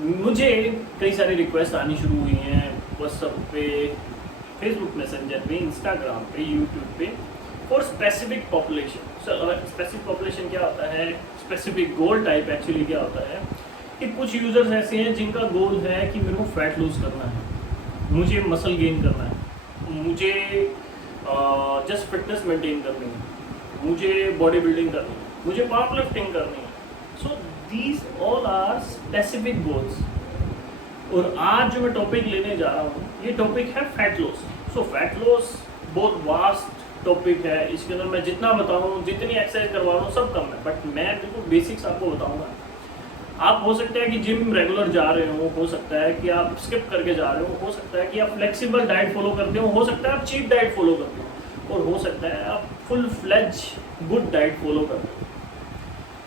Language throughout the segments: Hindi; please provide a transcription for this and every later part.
मुझे कई सारी रिक्वेस्ट आनी शुरू हुई हैं व्हाट्सएप पे, फेसबुक मैसेंजर पे, इंस्टाग्राम पे, यूट्यूब पे for specific population. Specific population क्या होता है, स्पेसिफिक गोल टाइप एक्चुअली क्या होता है कि कुछ यूज़र्स ऐसे हैं जिनका गोल है कि मेरे को फैट लूज़ करना है, मुझे मसल गेन करना है, मुझे जस्ट फिटनेस मेंटेन करनी है, मुझे बॉडी बिल्डिंग करनी है, मुझे पावर लिफ्टिंग करनी है। So these all are specific goals. और आज जो मैं टॉपिक लेने जा रहा हूँ ये टॉपिक है fat loss. So fat loss बहुत वास्ट टॉपिक है, इसके अंदर मैं जितना बताऊँ, जितनी एक्सरसाइज करवा रहा हूँ सब कम है, बट मैं बिल्कुल बेसिक्स आपको बताऊँगा। आप हो सकता है कि जिम रेगुलर जा रहे हो सकता है कि आप स्किप करके जा रहे हो सकता है कि आप फ्लेक्सिबल डाइट फॉलो करते हो सकता है आप चीट डाइट फॉलो करते हो, और हो सकता है आप full fledge good diet follow करते हो।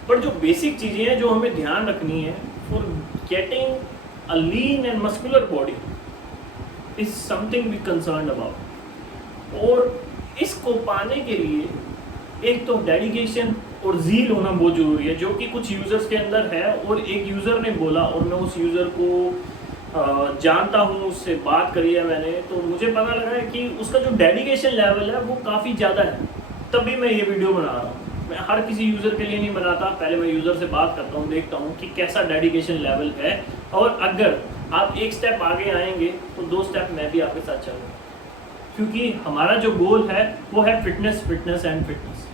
पर जो बेसिक चीज़ें हैं जो हमें ध्यान रखनी है for getting a lean and muscular body is something we concern about. और इसको पाने के लिए एक तो डेडिकेशन और ज़ील होना बहुत ज़रूरी है, जो कि कुछ यूज़र्स के अंदर है। और एक यूज़र ने बोला और मैं उस यूज़र को जानता हूँ, उससे बात करी है मैंने, तो मुझे पता लगा है कि उसका जो डेडिकेशन लेवल है वो काफ़ी ज़्यादा है, तभी मैं ये वीडियो बना रहा हूँ। मैं हर किसी यूज़र के लिए नहीं बनाता, पहले मैं यूज़र से बात करता हूँ, देखता हूँ कि कैसा डेडिकेशन लेवल है, और अगर आप एक स्टेप आगे आएंगे तो 2 स्टेप मैं भी आपके साथ चलूँगा, क्योंकि हमारा जो गोल है वो है फिटनेस, फिटनेस एंड फिटनेस।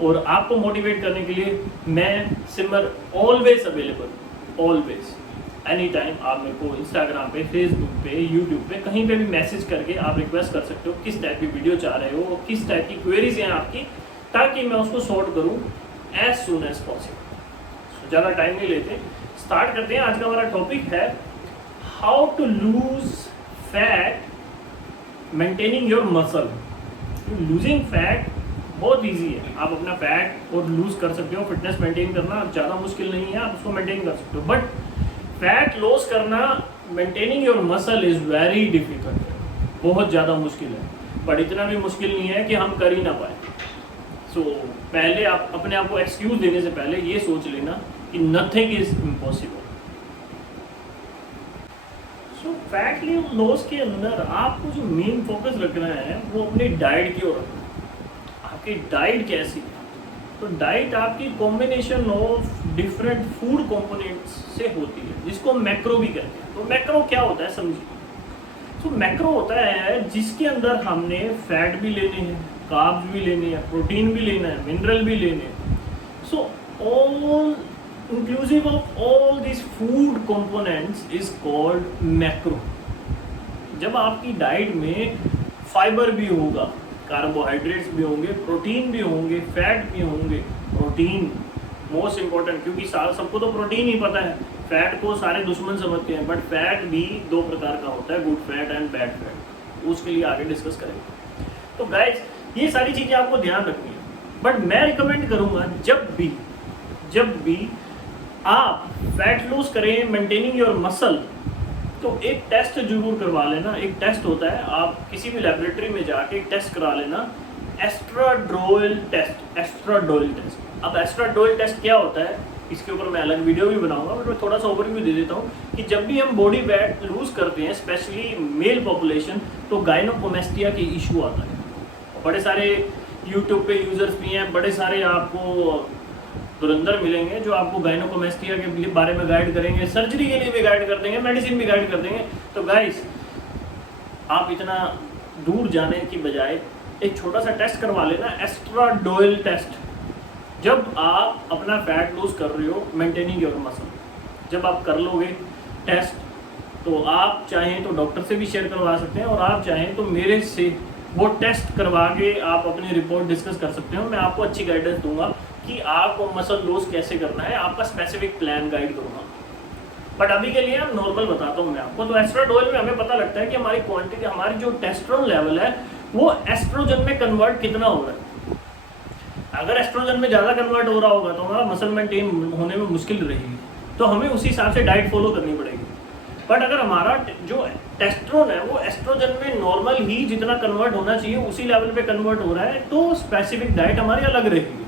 और आपको मोटिवेट करने के लिए मैं Simar always available, always any time. आप मेरे को इंस्टाग्राम पे, फेसबुक पे, यूट्यूब पे कहीं पे भी मैसेज करके आप रिक्वेस्ट कर सकते हो किस टाइप की वीडियो चाह रहे हो, किस टाइप की क्वेरीज हैं आपकी, ताकि मैं उसको सॉर्ट करूं एज सुन एज पॉसिबल। ज़्यादा टाइम नहीं लेते, स्टार्ट करते हैं। आज का हमारा टॉपिक है how to lose fat maintaining your muscle. Losing fat बहुत इजी है, आप अपना फैट और लूज कर सकते हो। फिटनेस मेंटेन करना ज़्यादा मुश्किल नहीं है, आप उसको मेंटेन कर सकते हो। बट फैट लॉस करना, maintaining your muscle is very difficult, बहुत ज़्यादा मुश्किल है। बट इतना भी मुश्किल नहीं है कि हम कर ही ना पाए। सो पहले आप अपने आप को एक्सक्यूज देने से पहले ये सोच लेना कि nothing is impossible. So fat loss के अंदर आपको जो मेन फोकस रखना है वो अपनी डाइट की ओर रखना है। आपकी डाइट कैसी है? तो डाइट आपकी combination of different food components से होती है, जिसको मैक्रो भी कहते हैं। तो मैक्रो क्या होता है समझिए। तो मैक्रो होता है जिसके अंदर हमने फैट भी लेने हैं, कार्ब्स भी लेने हैं, प्रोटीन भी लेना है, मिनरल भी लेने हैं। So all inclusive of all this food components is called macro. जब आपकी डाइट में फाइबर भी होगा, कार्बोहाइड्रेट्स भी होंगे, प्रोटीन भी होंगे, फैट भी होंगे। प्रोटीन मोस्ट इंपॉर्टेंट, क्योंकि सबको तो प्रोटीन ही पता है, फैट को सारे दुश्मन समझते हैं। बट फैट भी 2 प्रकार का होता है, good fat and bad fat. उसके लिए आगे डिस्कस करेंगे। तो गाइस ये सारी चीज़ें आपको ध्यान रखनी है। बट मैं रिकमेंड करूँगा जब भी आप फैट लूज करें मेंटेनिंग योर मसल, तो एक टेस्ट जरूर करवा लेना। एक टेस्ट होता है, आप किसी भी लेबोरेटरी में जाके एक टेस्ट करा लेना, एस्ट्राडोल टेस्ट। एस्ट्राडोल टेस्ट, अब एस्ट्राडोल टेस्ट क्या होता है इसके ऊपर मैं अलग वीडियो भी बनाऊंगा, बट मैं थोड़ा सा ओवरव्यू दे देता हूँ कि जब भी हम बॉडी वेट लूज करते हैं, स्पेशली मेल पॉपुलेशन, तो गायनोकोमेस्टिया की इशू आता है। बड़े सारे यूट्यूब पे यूजर्स भी हैं, बड़े सारे आपको धुरंधर मिलेंगे जो आपको गायनोकोमेस्टिया के बारे में गाइड करेंगे, सर्जरी के लिए भी गाइड कर देंगे, मेडिसिन भी गाइड कर देंगे। तो गाइस आप इतना दूर जाने की बजाय एक छोटा सा टेस्ट करवा लेना, एस्ट्राडोल टेस्ट। जब आप अपना फैट लूज कर रहे हो मेंटेनिंग योर मसल, जब आप कर लोगे टेस्ट, तो आप चाहें तो डॉक्टर से भी शेयर करवा सकते हैं, और आप चाहें तो मेरे से वो टेस्ट करवा के आप अपनी रिपोर्ट डिस्कस कर सकते हो। मैं आपको अच्छी गाइडेंस दूंगा कि आपको मसल लूज कैसे करना है, आपका स्पेसिफिक प्लान गाइड करूँगा। बट अभी के लिए आप नॉर्मल बताता हूँ मैं आपको। तो एस्ट्राडोल में हमें पता लगता है कि हमारी क्वांटिटी, हमारी जो टेस्टोस्टेरोन लेवल है वो एस्ट्रोजन में कन्वर्ट कितना हो रहा है। अगर एस्ट्रोजन में ज़्यादा कन्वर्ट हो रहा होगा तो हमारा मसल मेंटेन होने में मुश्किल रहेगी, तो हमें उसी हिसाब से डाइट फॉलो करनी पड़ेगी। बट अगर हमारा जो टेस्टोस्टेरोन है वो एस्ट्रोजन में नॉर्मल ही जितना कन्वर्ट होना चाहिए उसी लेवल पे कन्वर्ट हो रहा है, तो स्पेसिफिक डाइट हमारी अलग रहेगी।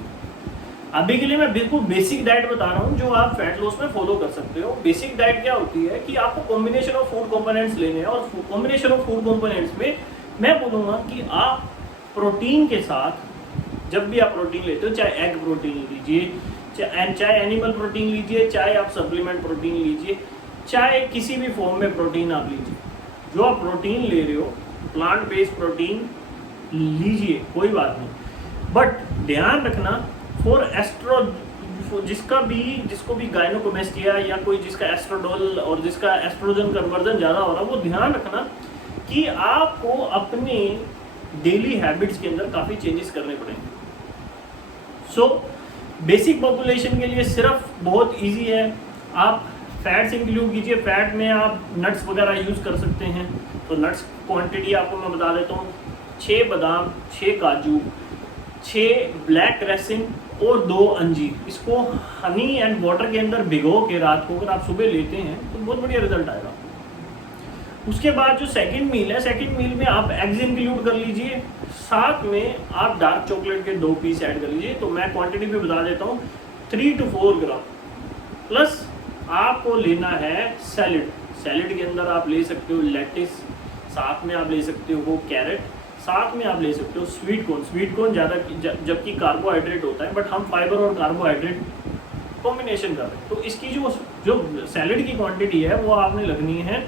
अभी के लिए मैं बिल्कुल बेसिक डाइट बता रहा हूँ जो आप फैट लॉस में फॉलो कर सकते हो। बेसिक डाइट क्या होती है कि आपको कॉम्बिनेशन ऑफ फूड कंपोनेंट्स लेने हैं, और कॉम्बिनेशन ऑफ फूड कंपोनेंट्स में मैं बोलूँगा कि आप प्रोटीन के साथ जब भी आप प्रोटीन लेते हो, चाहे एग प्रोटीन लीजिए, चाहे एनिमल प्रोटीन लीजिए, चाहे आप सप्लीमेंट प्रोटीन लीजिए, चाहे किसी भी फॉर्म में प्रोटीन आप लीजिए, जो आप प्रोटीन ले रहे हो प्लांट बेस्ड प्रोटीन लीजिए, कोई बात नहीं। बट ध्यान रखना फॉर एस्ट्रो, जिसको भी गायनोकोमेस्टिया या कोई जिसका एस्ट्रोडोल और जिसका एस्ट्रोजन कन्वर्जन ज़्यादा हो रहा है, वो ध्यान रखना कि आपको अपने डेली हैबिट्स के अंदर काफ़ी चेंजेस करने पड़ेंगे। सो बेसिक पॉपुलेशन के लिए सिर्फ बहुत इजी है, आप फैट्स इंक्लूड कीजिए। फैट में आप नट्स वगैरह यूज़ कर सकते हैं। तो नट्स क्वांटिटी आपको मैं बता देता हूँ, 6 बादाम, 6 काजू, 6 ब्लैक रेसिन और 2 अंजीर। इसको हनी एंड वाटर के अंदर भिगो के रात को अगर आप सुबह लेते हैं तो बहुत बढ़िया रिजल्ट आएगा। उसके बाद जो सेकंड मील है, सेकंड मील में आप एग्स इंक्लूड कर लीजिए, साथ में आप डार्क चॉकलेट के 2 पीस ऐड कर लीजिए। तो मैं क्वांटिटी भी बता देता हूँ, 3 to 4 ग्राम। प्लस आपको लेना है सैलेड। सैलेड के अंदर आप ले सकते हो लेटिस, साथ में आप ले सकते हो कैरेट, साथ में आप ले सकते हो स्वीट कॉर्न। स्वीट कॉर्न ज़्यादा जबकि कार्बोहाइड्रेट होता है, बट हम फाइबर और कार्बोहाइड्रेट कॉम्बिनेशन कर रहे हैं। तो इसकी जो सैलेड की क्वांटिटी है वो आपने लगनी है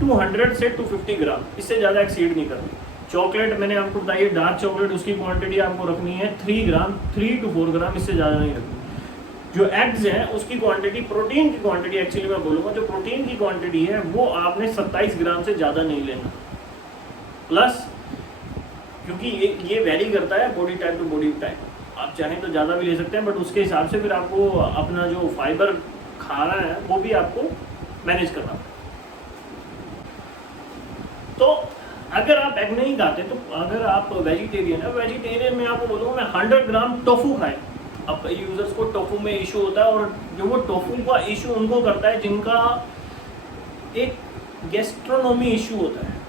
200 से 250 ग्राम, इससे ज़्यादा एक्सीड नहीं करनी। चॉकलेट मैंने आपको बताई, डार्क चॉकलेट, उसकी क्वांटिटी आपको रखनी है 3 ग्राम, 3 to 4 ग्राम, इससे ज़्यादा नहीं रखनी। जो एग्स हैं उसकी क्वांटिटी, प्रोटीन की क्वांटिटी एक्चुअली मैं बोलूँगा, जो प्रोटीन की क्वांटिटी है वो आपने 27 ग्राम से ज़्यादा नहीं लेना। प्लस क्योंकि ये वेरी करता है body type two body type, आप चाहें तो ज़्यादा भी ले सकते हैं, बट उसके हिसाब से फिर आपको अपना जो फाइबर खाना है वो भी आपको मैनेज करना। तो अगर आप एग नहीं खाते, तो अगर आप वेजिटेरियन है, वेजिटेरियन में आपको बोलूँगा मैं 100 ग्राम टोफू खाएं। अब कई यूजर्स को टोफू में इशू होता है, और जो वो टोफू का इशू उनको करता है जिनका एक गैस्ट्रोनोमी इशू होता है।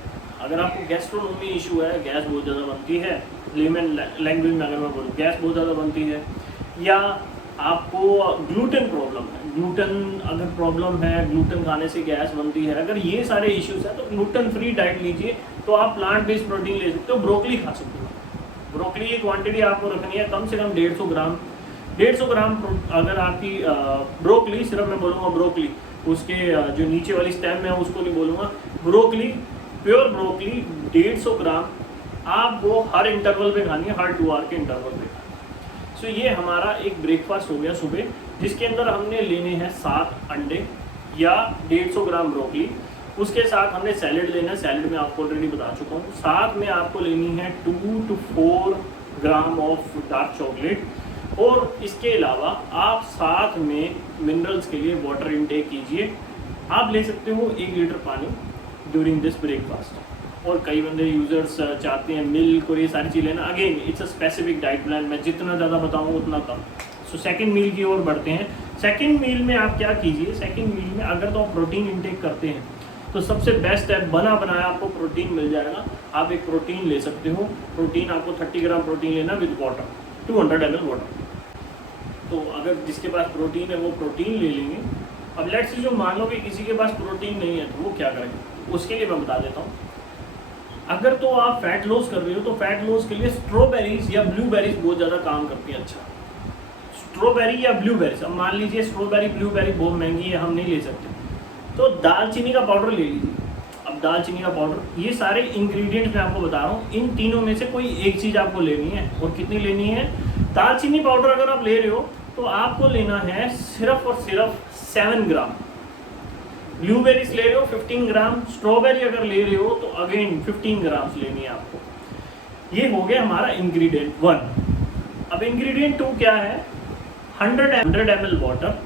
अगर आपको गैस्ट्रोनोमी इशू है, गैस बहुत ज़्यादा बनती है, लेमन लैंग्वेज में अगर मैं बोलूँ गैस बहुत ज़्यादा बनती है, या आपको ग्लूटेन प्रॉब्लम है, ग्लूटेन अगर प्रॉब्लम है, ग्लूटेन खाने से गैस बनती है, अगर ये सारे इश्यूज हैं तो ग्लूटेन फ्री डाइट लीजिए। तो आप प्लांट बेस्ड प्रोटीन ले सकते हो, ब्रोकली खा सकते हो। ब्रोकली की क्वांटिटी आपको रखनी है कम से कम 150 ग्राम। 150 ग्राम अगर आपकी ब्रोकली, सिर्फ मैं बोलूँगा ब्रोकली, उसके जो नीचे वाली स्टेम है उसको नहीं बोलूँगा, ब्रोकली, प्योर ब्रोकली 150 ग्राम आपको हर इंटरवल पे खानी है, हर 2 आवर के इंटरवल पे। सो ये हमारा एक ब्रेकफास्ट हो गया सुबह, जिसके अंदर हमने लेने हैं 7 अंडे या 150 ग्राम ब्रोकली। उसके साथ हमने सैलेड लेना है, सैलेड में आपको ऑलरेडी बता चुका हूँ। साथ में आपको लेनी है 2 to 4 gram of dark chocolate, और इसके अलावा आप साथ में मिनरल्स के लिए वाटर इनटेक कीजिए। आप ले सकते हो 1 लीटर पानी ड्यूरिंग दिस ब्रेकफास्ट। और कई बंदे यूजर्स चाहते हैं मिल्क और ये सारी चीज़ लेना, again it's a specific diet plan, मैं जितना ज़्यादा बताऊँ उतना कम। सो सेकंड मील की ओर बढ़ते हैं। सेकंड मील में आप क्या कीजिए, सेकंड मील में अगर तो आप प्रोटीन इंटेक करते हैं तो सबसे बेस्ट है, बना बनाया आपको प्रोटीन मिल जाएगा। आप एक प्रोटीन ले सकते हो, प्रोटीन आपको 30 ग्राम प्रोटीन लेना विद वाटर, 200 ml वाटर। तो अगर जिसके पास प्रोटीन है वो प्रोटीन ले लेंगे। अब लेट्स से जो मान लो कि किसी के पास प्रोटीन नहीं है तो वो क्या करेंगे, उसके लिए मैं बता देता हूँ। अगर तो आप फैट लॉस कर रहे हो तो फैट लॉस के लिए स्ट्रॉबेरीज या ब्लूबेरीज बहुत ज़्यादा काम करती है। अच्छा, स्ट्रॉबेरी या ब्लूबेरीज, अब मान लीजिए स्ट्रॉबेरी ब्लूबेरी बहुत महंगी है, हम नहीं ले सकते, तो दालचीनी का पाउडर ले लीजिए। अब दालचीनी का पाउडर, ये सारे इंग्रेडिएंट्स मैं आपको बता रहा हूँ, इन तीनों में से कोई एक चीज़ आपको लेनी है। और कितनी लेनी है? दालचीनी पाउडर अगर आप ले रहे हो तो आपको लेना है सिर्फ और सिर्फ 7 ग्राम। ब्लूबेरीज ले रहे हो 15 ग्राम, स्ट्रॉबेरी अगर ले रहे हो तो अगेन 15 ग्राम लेनी है आपको। ये हो गया हमारा इंग्रेडिएंट 1। अब इंग्रेडिएंट 2 क्या है? 100 ml वाटर।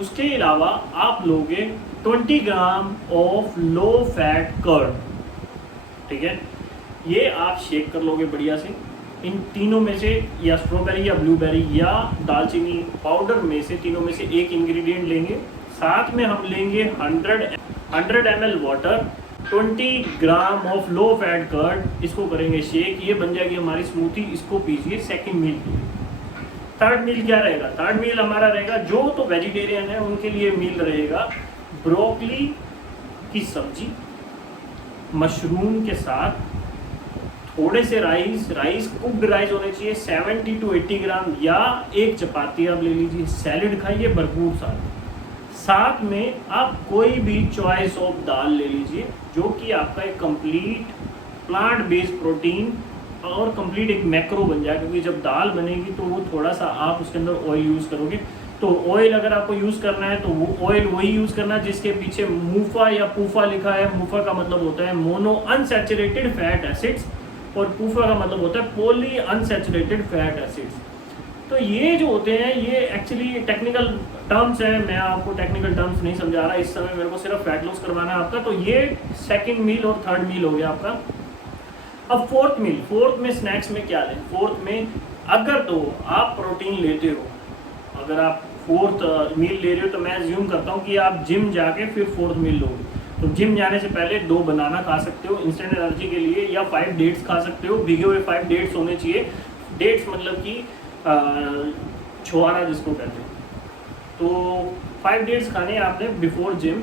उसके अलावा आप लोगे 20 gram of low fat curd, ठीक है। ये आप शेक कर लोगे बढ़िया से। इन तीनों में से या स्ट्रॉबेरी या ब्लूबेरी या दालचीनी पाउडर में से तीनों में से एक इंग्रेडिएंट लेंगे। साथ में हम लेंगे 100 ml water, 20 gram of low fat curd, इसको करेंगे शेक। ये बन जाएगी हमारी स्मूथी, इसको पीजिए सेकंड मील के लिए। थर्ड मील क्या रहेगा? थर्ड मील हमारा रहेगा, जो तो वेजिटेरियन है उनके लिए मील रहेगा ब्रोकली की सब्जी मशरूम के साथ, थोड़े से राइस कुक्ड राइस होने चाहिए 70 to 80 ग्राम, या एक चपाती आप ले लीजिए, सैलेड खाइए भरपूर साथ में आप कोई भी चॉइस ऑफ दाल ले लीजिए, जो कि आपका एक कंप्लीट प्लांट बेस्ड प्रोटीन और कंप्लीट एक मैक्रो बन जाए। क्योंकि जब दाल बनेगी तो वो थोड़ा सा आप उसके अंदर ऑयल यूज़ करोगे, तो ऑयल अगर आपको यूज़ करना है तो वो ऑयल वही यूज़ करना है जिसके पीछे मूफा या पूफा लिखा है। मूफा का मतलब होता है मोनो अनसैचुरेटेड फैट एसिड्स, और पूफा का मतलब होता है पॉली अनसैचुरेटेड फैट एसिड्स। तो ये जो होते हैं ये एक्चुअली टेक्निकल टर्म्स हैं, मैं आपको टेक्निकल टर्म्स नहीं समझा रहा इस समय, मेरे को सिर्फ फैट लॉस करवाना है आपका। तो ये सेकंड मील और थर्ड मील हो गया आपका। अब फोर्थ में स्नैक्स में क्या लें? फोर्थ में अगर तो आप प्रोटीन लेते हो, अगर आप फोर्थ मील ले रहे हो तो मैं अज्यूम करता हूँ कि आप जिम जाके फिर फोर्थ मील लोगे। तो जिम जाने से पहले 2 बनाना खा सकते हो इंस्टेंट एनर्जी के लिए, या 5 डेट्स खा सकते हो, भीगे हुए 5 डेट्स होने चाहिए। डेट्स मतलब कि छुआरा जिसको कहते हैं। तो 5 डेट्स खाने आपने बिफोर जिम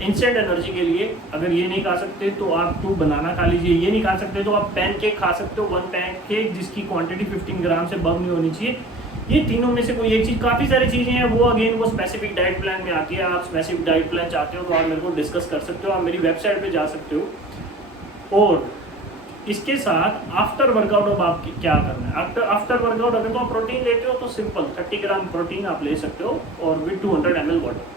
इंस्टेंट एनर्जी के लिए। अगर ये नहीं खा सकते तो आप 2 बनाना खा लीजिए, ये नहीं खा सकते तो आप पैनकेक खा सकते हो, 1 पैनकेक जिसकी क्वांटिटी 15 ग्राम से कम नहीं होनी चाहिए। ये तीनों में से कोई एक चीज़, काफ़ी सारी चीज़ें हैं वो अगेन वो स्पेसिफिक डाइट प्लान में आती है। आप स्पेसिफिक डाइट प्लान चाहते हो तो आप मेरे को डिस्कस कर सकते हो, आप मेरी वेबसाइट पे जा सकते हो। और इसके साथ आफ्टर वर्कआउट अब आप क्या करना है? आफ्टर वर्कआउट अगर तो आप प्रोटीन लेते हो तो सिंपल 30 ग्राम प्रोटीन आप ले सकते हो और विद 200 ml वाटर।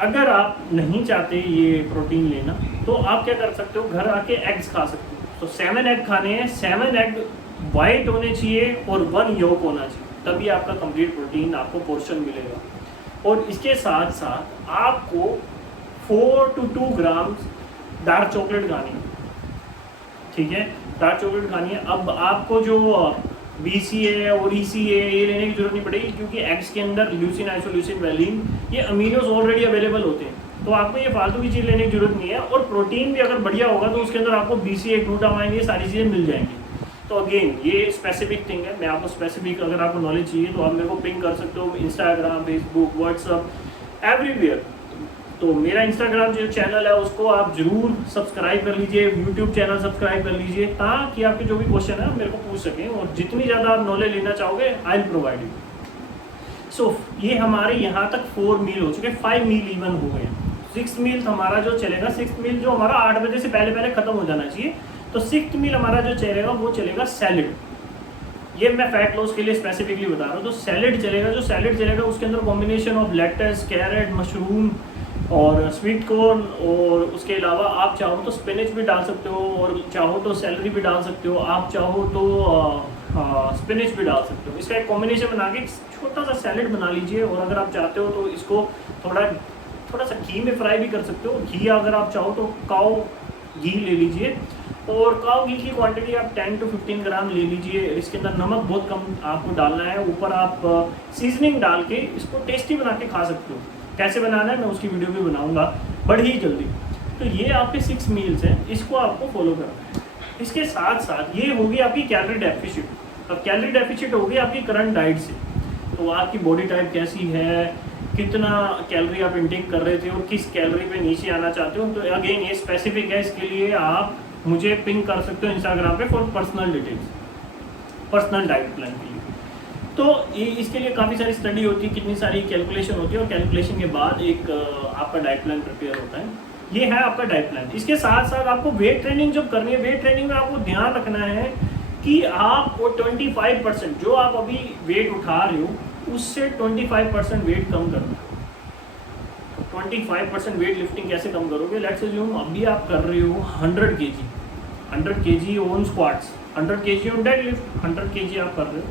अगर आप नहीं चाहते ये प्रोटीन लेना तो आप क्या कर सकते हो, घर आके एग्स खा सकते हो। तो 7 एग खाने हैं, 7 एग वाइट होने चाहिए और 1 योक होना चाहिए, तभी आपका कंप्लीट प्रोटीन आपको पोर्शन मिलेगा। और इसके साथ साथ आपको 4 to 2 ग्राम डार्क चॉकलेट खानी है, ठीक है, डार्क चॉकलेट खानी है। अब आपको जो BCA और ECA ये लेने की जरूरत नहीं पड़ेगी, क्योंकि एग्स के अंदर ल्यूसिन, आइसोल्यूसिन, वैलिन ये अमीनोज ऑलरेडी अवेलेबल होते हैं, तो आपको ये फालतू की चीज़ लेने की जरूरत नहीं है। और प्रोटीन भी अगर बढ़िया होगा तो उसके अंदर आपको BCA, ग्लूटामाइन ये सारी चीज़ें मिल जाएंगी। तो अगेन ये स्पेसिफिक थिंग है, मैं आपको स्पेसिफिक अगर आपको नॉलेज चाहिए तो आप मेरे को पिंग कर सकते हो, इंस्टाग्राम, फेसबुक, व्हाट्सअप, एवरीवेयर। तो मेरा इंस्टाग्राम जो चैनल है उसको आप जरूर सब्सक्राइब कर लीजिए, यूट्यूब चैनल सब्सक्राइब कर लीजिए, ताकि आपके जो भी क्वेश्चन है मेरे को पूछ सकें, और जितनी ज़्यादा आप नॉलेज लेना चाहोगे आई विल प्रोवाइड यू। सो ये हमारे यहाँ तक 4 मील हो चुके, 5 मील इवन हो गए। 6th मील हमारा जो चलेगा, 6th मील जो हमारा 8 बजे से पहले खत्म हो जाना चाहिए। तो 6th मील हमारा जो चलेगा वो चलेगा सैलेड। ये मैं फैट लॉस के लिए स्पेसिफिकली बता रहा हूँ। तो सैलेड चलेगा, जो सैलेड चलेगा उसके अंदर combination of lettuce, carrot, mushroom और स्वीट कॉर्न, और उसके अलावा आप चाहो तो स्पिनच भी डाल सकते हो, और चाहो तो सेलरी भी डाल सकते हो, आप चाहो तो स्पिनच भी डाल सकते हो। इसका एक कॉम्बिनेशन बना के छोटा सा सैलेड बना लीजिए। और अगर आप चाहते हो तो इसको थोड़ा सा घी में फ्राई भी कर सकते हो। घी अगर आप चाहो तो काऊ घी ले लीजिए, और काऊ घी की क्वांटिटी आप 10 to 15 ग्राम ले लीजिए। इसके अंदर नमक बहुत कम आपको डालना है, ऊपर आप सीजनिंग डाल के इसको टेस्टी बना के खा सकते हो। कैसे बनाना है मैं उसकी वीडियो भी बनाऊंगा बड़ी ही जल्दी। तो ये आपके 6 मील्स हैं, इसको आपको फॉलो करना है। इसके साथ साथ ये होगी आपकी कैलोरी डेफिशिट। अब कैलोरी डेफिशिट होगी आपकी करंट डाइट से, तो आपकी बॉडी टाइप कैसी है, कितना कैलोरी आप इंटेक कर रहे थे और किस कैलोरी पे नीचे आना चाहते हो। तो अगेन ये स्पेसिफिक है, इसके लिए आप मुझे पिंग कर सकते हो इंस्टाग्राम पे for personal details, personal diet plan के लिए। तो ये इसके लिए काफ़ी सारी स्टडी होती है, कितनी सारी कैलकुलेशन होती है, और कैलकुलेशन के बाद एक आपका डाइट प्लान प्रिपेयर होता है। ये है आपका डाइट प्लान। इसके साथ साथ आपको वेट ट्रेनिंग जब करनी है, वेट ट्रेनिंग में आपको ध्यान रखना है कि आपको 25% जो आप अभी वेट उठा रहे हो उससे 25% वेट कम करना है। 25% वेट लिफ्टिंग कैसे कम करोगे? लेट्स अज्यूम अभी आप कर रहे हो 100 kg on squats, 100 kg on dead lift, 100 kg आप कर रहे हो।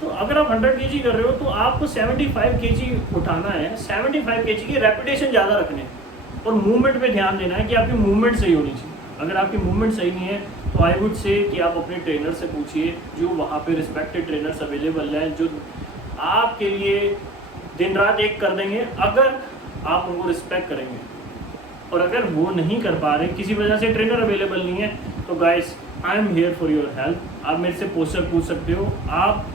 तो अगर आप 100 kg कर रहे हो तो आपको 75 kg उठाना है। 75 kg की रेपिटेशन ज़्यादा रखने हैं, और मूवमेंट पे ध्यान देना है कि आपकी मूवमेंट सही होनी चाहिए। अगर आपकी मूवमेंट सही नहीं है तो आई वुड से कि आप अपने ट्रेनर से पूछिए, जो वहाँ पे रिस्पेक्टेड ट्रेनर्स अवेलेबल हैं, जो आपके लिए दिन रात एक कर देंगे अगर आप उनको रिस्पेक्ट करेंगे। और अगर वो नहीं कर पा रहे, किसी वजह से ट्रेनर अवेलेबल नहीं है, तो guys I am here for your help. आप मेरे से पोस्टर पूछ सकते हो, आप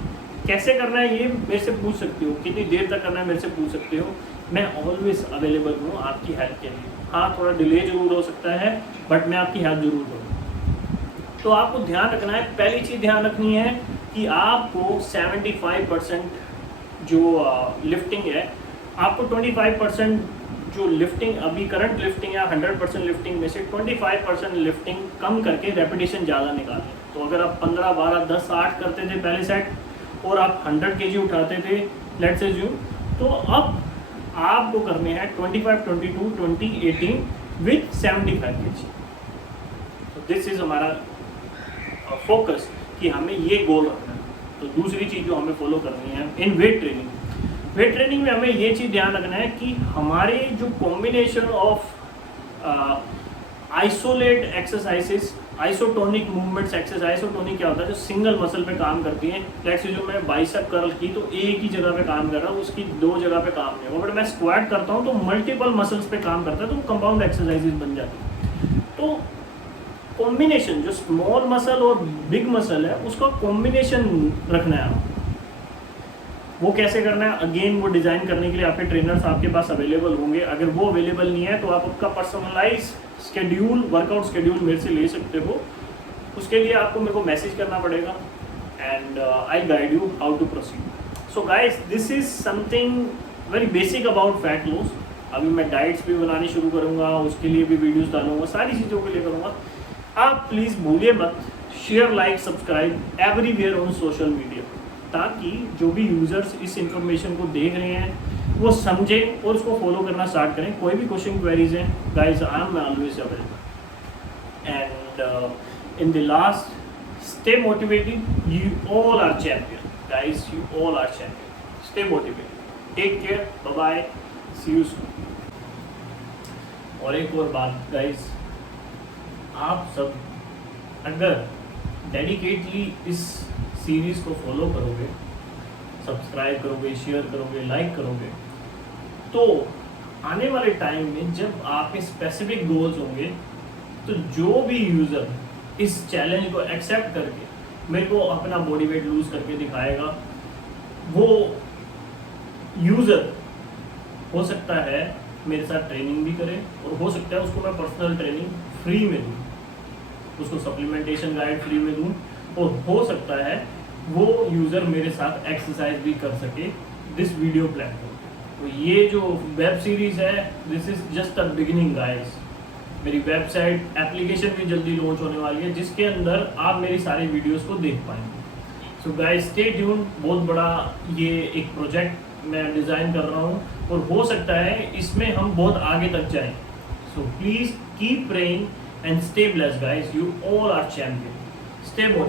कैसे करना है ये मेरे से पूछ सकते हो, कितनी देर तक करना है मेरे से पूछ सकते हो। मैं ऑलवेज अवेलेबल हूँ आपकी हेल्प के लिए। हाँ, थोड़ा डिले जरूर हो सकता है, बट मैं आपकी हेल्प जरूर करूँगा। तो आपको ध्यान रखना है, पहली चीज़ ध्यान रखनी है कि आपको 75% जो लिफ्टिंग है, आपको 25% जो लिफ्टिंग अभी करंट लिफ्टिंग या 100% लिफ्टिंग में से 25% लिफ्टिंग कम करके रेपिटेशन ज़्यादा निकालें। तो अगर आप 15, 12, 10, 8 करते थे पहले सेट और आप 100 kg उठाते थे लेट्स अज्यूम, तो अब आपको करने हैं 25, 22, 20, 18 विथ 75 kg। तो दिस इज़ हमारा फोकस कि हमें ये गोल रखना है। तो दूसरी चीज़ जो हमें फॉलो करनी है इन वेट ट्रेनिंग में हमें ये चीज़ ध्यान रखना है कि हमारे जो combination of isolate exercises, isotonic movements exercise, isotonic क्या होता है, जो सिंगल मसल पे काम करती हैं। लेट्स से जो मैं बाइसेप कर्ल की तो एक ही जगह पे काम कर रहा हूँ, उसकी दो जगह पे काम नहीं होगा। बट मैं स्क्वाट करता हूँ तो मल्टीपल मसल्स पे काम करता है, तो कंपाउंड एक्सरसाइजेज बन जाती है। तो कॉम्बिनेशन जो स्मॉल मसल और बिग मसल है उसका कॉम्बिनेशन रखना है आपको। वो कैसे करना है, अगेन वो डिज़ाइन करने के लिए आपके ट्रेनर्स आपके पास अवेलेबल होंगे। अगर वो अवेलेबल नहीं है तो आप आपका पर्सनलाइज स्केड्यूल, वर्कआउट स्केड्यूल मेरे से ले सकते हो। उसके लिए आपको मेरे को मैसेज करना पड़ेगा and I guide you how to proceed. So guys, this is something very basic about fat loss. अभी मैं डाइट्स भी बनानी शुरू करूँगा, उसके लिए भी वीडियोज़ डालूंगा, सारी चीज़ों के लिए करूँगा। आप प्लीज़ भूलिए मत share, like, subscribe everywhere on social media, ताकि जो भी यूज़र्स इस इंफॉर्मेशन को देख रहे हैं वो समझें और उसको फॉलो करना स्टार्ट करें। कोई भी क्वेश्चन क्वेरीज हैं guys, I am always available. And in the last, stay motivated, you all are champion guys, you all are champion. Stay motivated, take care, bye bye, see you soon. और एक और बात गाइस, आप सब अगर डेडिकेटली इस सीरीज़ को फॉलो करोगे, सब्सक्राइब करोगे, शेयर करोगे, लाइक करोगे, तो आने वाले टाइम में जब आप में स्पेसिफिक गोल्स होंगे तो जो भी यूज़र इस चैलेंज को एक्सेप्ट करके मेरे को अपना बॉडी वेट लूज़ करके दिखाएगा, वो यूज़र हो सकता है मेरे साथ ट्रेनिंग भी करे और हो सकता है उसको मैं पर्सनल ट्रेनिंग फ्री में दूँ, उसको सप्लीमेंटेशन गाइड फ्री में दूँ, और हो सकता है वो यूज़र मेरे साथ एक्सरसाइज भी कर सके दिस वीडियो प्लेटफॉर्म। तो ये जो वेब सीरीज़ है, this is just a beginning guys. मेरी वेबसाइट, एप्लीकेशन भी जल्दी लॉन्च होने वाली है जिसके अंदर आप मेरी सारी वीडियोस को देख पाएंगे। So guys, stay tune. बहुत बड़ा ये एक प्रोजेक्ट मैं डिज़ाइन कर रहा हूँ और हो सकता है इसमें हम बहुत आगे तक जाएं। So please keep praying and stay blessed guys, you all are champion, stay motivated।